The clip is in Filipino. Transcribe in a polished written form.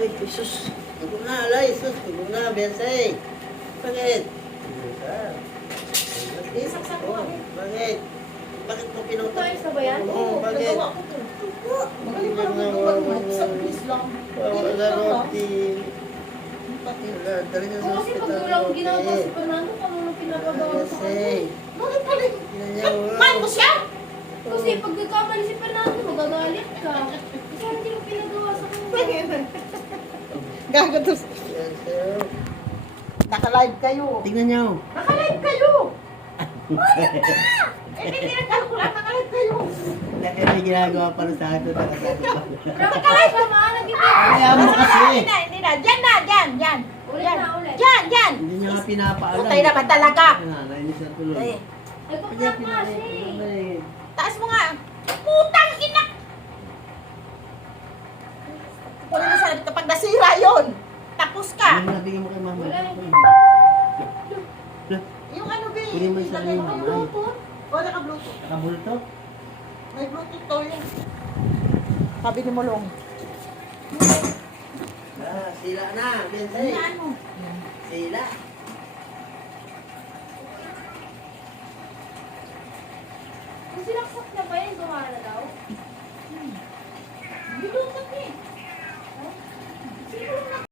Ay, Jesus. Tugo na, alay, Jesus. Tugo na, Bensay. Bakit? Saksak mo. Bakit? Bakit mo pinutok? Ayos na ba yan? Oo, bakit? Nagawa ko to. Magaling ka naman mag-mag-mag please lang. Wala roti. Wala, dali nga sa Kung kasi pag wala akong ginagawa si Fernando, kung ano pinapagawa ko sa kanya. Bakit pala? Man mo siya? Kasi pag nagkamali si Fernando, magagalit ka. Kasi hindi mo pinagawa sa kanya. Gago to. Naka-live kayo. Tingnan niyo. Naka-live kayo. Hindi nagkalkulat. Naka-live kayo. Laki may ginagawa para sa akin. Naka-live ka ma, Kaya mo kasi. Hindi na. Diyan na. Diyan. Ulit na, ulit. Diyan. Hindi niya nga pinapaalam. Putay naman talaga. Nainis na tuloy. Ay, Ay, pagprak nga siya eh. taas mo nga. Putang ina. Wala na sabi kapag nasira yun. Tapos ka. Nabigyan mo kay mama. Wala eh. Yung ano ba Kunin mo yung sarili mo. Ang bluetooth. Wala ka Bluetooth. Nakabulto? May Bluetooth to yun. Sabi ni Mulong. Sila na. Bensay. Ano? Sila. Kung sinaksak na ba yan, gumana daw? Bluetooth eh.